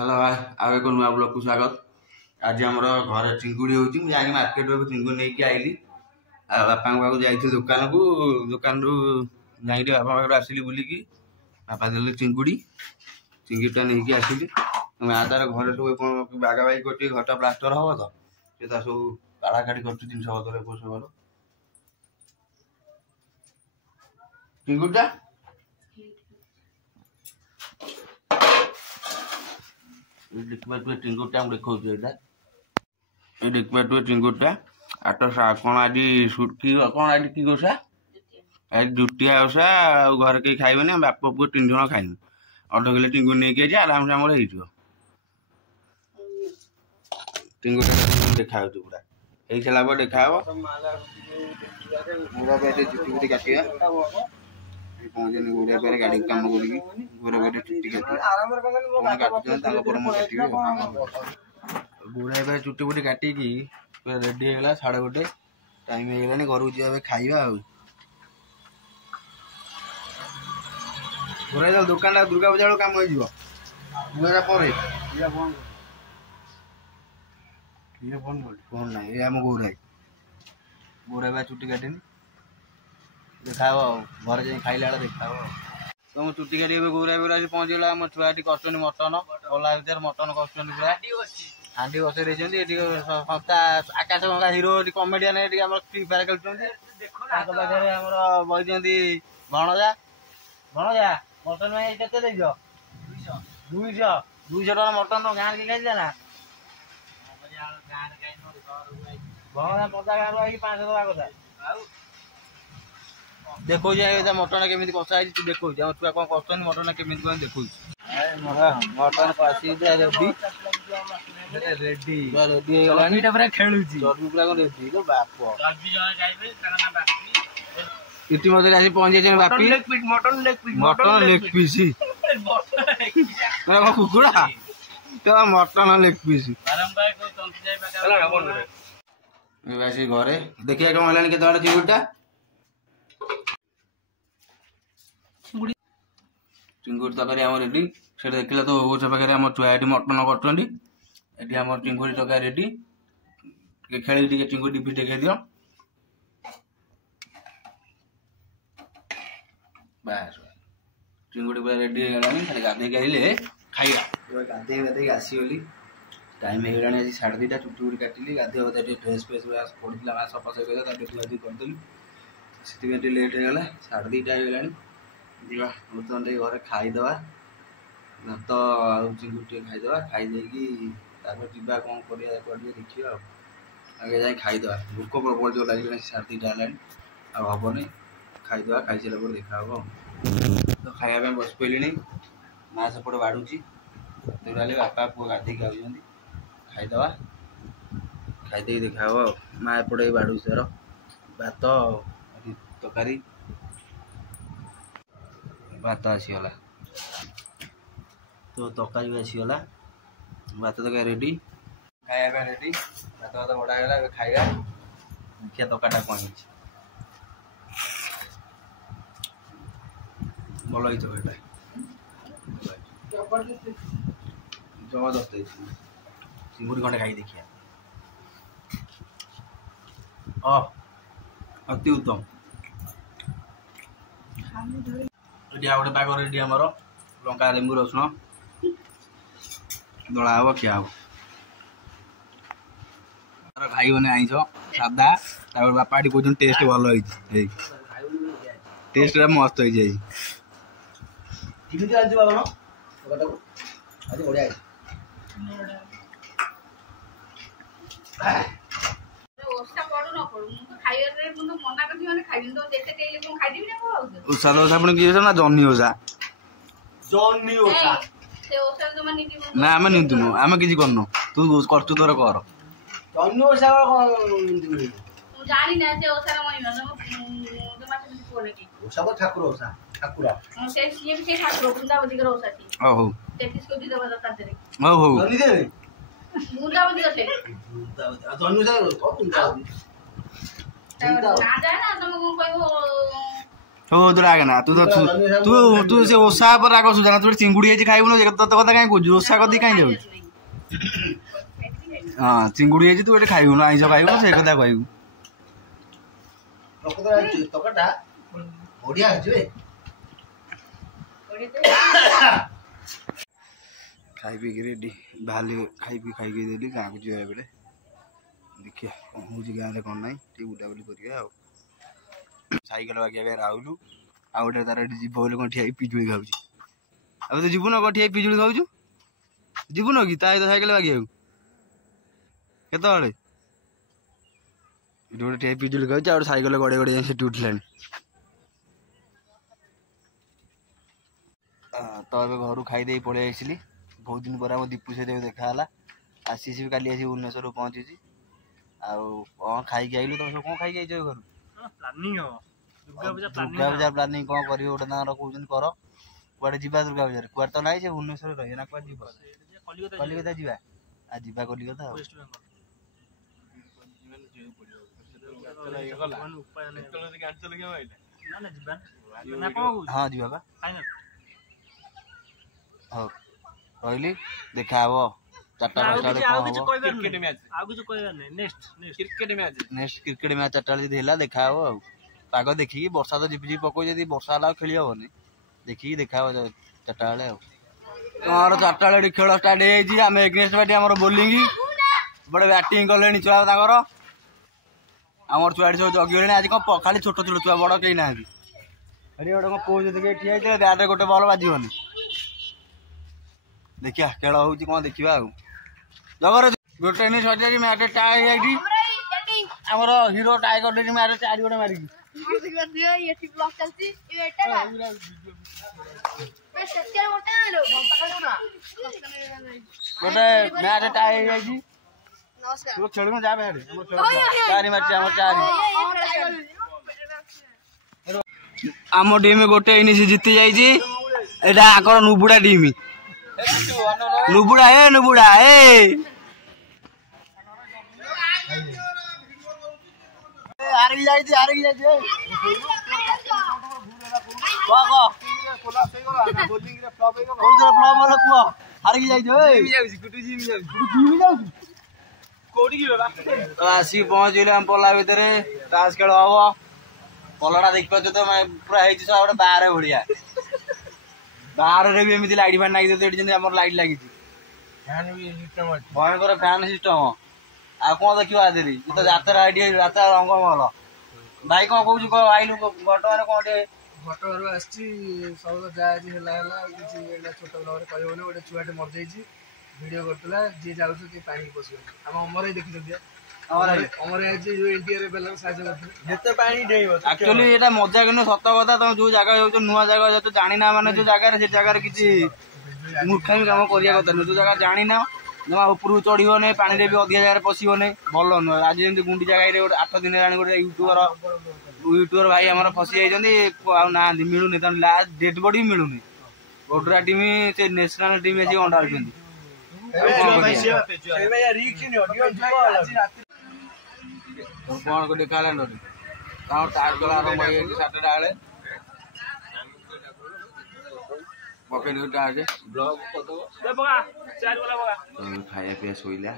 Hello भाई आउ एक नुआ ब्लॉग को स्वागत। आज आम घर चिंगुड़ी हो जानी मार्केट चिंगुड़ी नहीं आईली बापा पाक जाइए दुकान रू जाइए बापा पाख आसली बुलिकी बापा देले चिंगुड़ी चिंगुड़ीटा नहीं आसली माँ तार घर सब बागाबागी कर घरटा प्लास्टर हम तो सी सब काढ़ाकाढ़ी कर जिन पतर चिंगुड़ीटा चिंगुड़टा देखा देखा चिंगुड़टा आठ कौन आज कौन आज कि ओषा आज जुटिया ओषा घर कहीं खाइबे बाप पुओ 3 जन खाइबे अध किलो चिंगुड़ नहीं आज आराम से आम चिंगुड़टा देखा पूरा हो सारा पर देखा चुटी काटा गाड़ी कम कर चुटी बुढ़ा चुटी फुटी काटिक रेडी होगा 1:30 टाइम हो घर को जा खाइबा बुढ़ा दुकान दुर्गा पूजा काम हो फोन ना ये आम गौराई गौराई चुटी काटेनि देखा घर जाए खाइला देखा तुम चुटी काटी गौराई पहुँचला आम छुआ कर मटन गला भर मटन कर हांडी बसई संस्था आकाश गंगा हिरो कमेडियन फ्री फायर खेलुँचे बही भणजा भणजा मटन के 200 टका मटन गाँव के खाई ना भणजा पचा गाँव 500 टका कथा देखो मटन केमी कषा देखो छुआ कौन कर मटन केमी कौन देखो मटन कषि रेडी रेडी रेडी खेलुची रेडी बाप इतिमध्य आसी पहुंच जाए बापी मटन लेग पीस कुकुड़ा तो मटन लेग पीस घरे देखिए कौन है केत चिंगुड़टा चिंगुड़ी तरकारी आम रेडी से देखला तो ओछा पाखे आम छुआ ये मटन कर चिंगुड़ी तरकारी रेडी खेली चिंगुड़ी भी देखे दियो बास चिंगुड़ी पूरा रेडी खाली गाधे आइले खाइबा गाधे गाधे आसीगली टाइम हो गला आज 2:30 चुटी बुटी काटिली गाधे गाधे ड्रेस फ्रेस पड़ा सफा सफा करदेली से लेट होगा 2:30 होगा बर्तमान घर खाईदे भात आ चिंगुड़ी खाईदे खाईदे जा कौन कर देखिए आगे जाए खाईदे भोक प्रबल जो लगे 2:30 है आबनी खाईदे खाई सारा देखा तो खाया बस पड़े माँ सेपटे बाढ़ुची बापा पुओ गाधे खाईदे खाईदे देखा माँ एपटे बाढ़ुची तार भात तरकारी भात आसीगला तो तरकारी भी आसीगला भात तरकारी रेडी खाया रेडी भात भात बड़ा खाइबा देखिए तरकारीटा कौन भल होता जबरदस्त चिंगुड़ी खंडे खाई देखिए अति उत्तम गोटे पाग रेडी आमर लंका लेंबू रसुण दला हम खिया हम खाई बने आईस सादा बापा कहते टेस्ट भल टेस्ट मस्त हो जाए ओषा ओषा पुणी कि ना जन्नी ओषा ना आम निंतुनु आम कि करनु तू करचु तोर कर ठाकुर हो तो राग ना तू तो तू तू से ओसा पर राग सुझा तू चिंगुड़ी है खाइबु न तो कथा काई कहू ओसा कदी काई जाऊ हां चिंगुड़ी है तू एटे खाइबु न आइस खाइबु से कथा कहू तकटा बढ़िया है खाई पी रेडी बाहर खाई खाई देली गाँव को जाए बेले देखिए कौन हूँ गाँव में कौन ना टे बुलाबुली करा सैकेल बागे राहुलू आ गए तार जीव बोले कौन ठिया पिजुड़ी खाऊ अब तो जीवन कौन ठिया पिजुड़ी खाऊ जीवन कि तो सैकेल बागे केत गोटे ठिया पिजुड़ी खाऊ और सैकेल गड़े गड़े जाए से उठला तो घर खाईदे पलि आसली बहुत दिन पर दीपू से देखा आशीष भी काली आसी भुवनेश्वर पहुंची कौन खाई आइलु तुम सब कौन खाई आई घर दुर्गा पूजा प्लानिंग कौन कर गोटे कहते कर कुआडे जीवा दुर्गा पूजा कुआडे तो ना से भुवनेश्वर रही ना कुआडे जीव कलिकता जीवा आ जीवा कलिकता हाँ जीवा हाँ रही देखा हम 4टा क्रिकेट मैच 4टा बेले देखा हम पाग देखिए वर्षा तो झिपि झिपि पकड़ जब वर्षा है खेली हेनी देखिए देखा 4टा बेले तुम्हारा 4टा बेले खेल स्टार्ट होम एग्नेस्ट पार्टी आम बोलिंग बड़े बैटिंग कले छुआ आमर छुआ सब जगले आज कौन खाली छोट छोट छुआ बड़ कहीं ना गोटे कौन पोज देखिए ठिया बैट गोटे बल बाजन देखिया खेल हूँ कौन देखा जगर गोटे इनिंग सर मैच टाई आमर हिरो टाई कर मैच 4 गोटे मारिकी गोटे मैच टाई खेल जा 4 मार्च आम टीम गोटे इनिंग जीति जाकर नुबुड़ा टीम नुबुड़ा ए हारिकी जाइए आसिक पहुंचल आम पला भितर ताश खेल हम पलटा देख पाच तो पूरा गोटे बारे भाया बाहर भी एमती लाइट फैन लगे आम लाइट लगी भयंकर फैन सिस्टम आ कौन देखा आदि तो जात्रा राता रंगमहल भाई कौन कौ आइलु बर्तमान कौन घर सब जहाँ छोट कहना गोटे छुआटे मर जाइए भिड करूला जी जाऊँ पानी पशि आम अमर देखी एक्चुअली एटा मजा कि सत कथा तुम जो जगह नुआ जगह जो जाना माने जो जगह से जगह किसी मूर्खामी काम करिया कथा नुह जो जगह जाना जमा उपरू चढ़ो नहीं पानी भी अधिक जगह पशो नहीं भल नुह आज जमी गुंडी जगह 8 दिन है गोटे यूट्यूबर भाई आम फसी जाइए ना मिलूनी लास्ट डेड बॉडी मिलूनी गोडरा टीम से नेशनल टीम आसी अंडा कौन को देखा आरंभ हो 7टा बेले खाया पीया शोला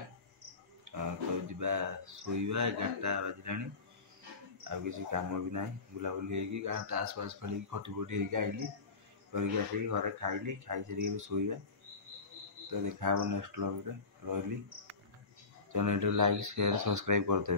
तो जा शोवा 11टा बाजिला आ किसी कम भी ना बुलाबुली गाँव ताश पास खेल खटी फटी आइली करके घरे खाइली खाई सारी शोवा तो देखा नेक्स्ट ब्लॉग रही चैनल लाइक शेयर सब्सक्राइब करदे।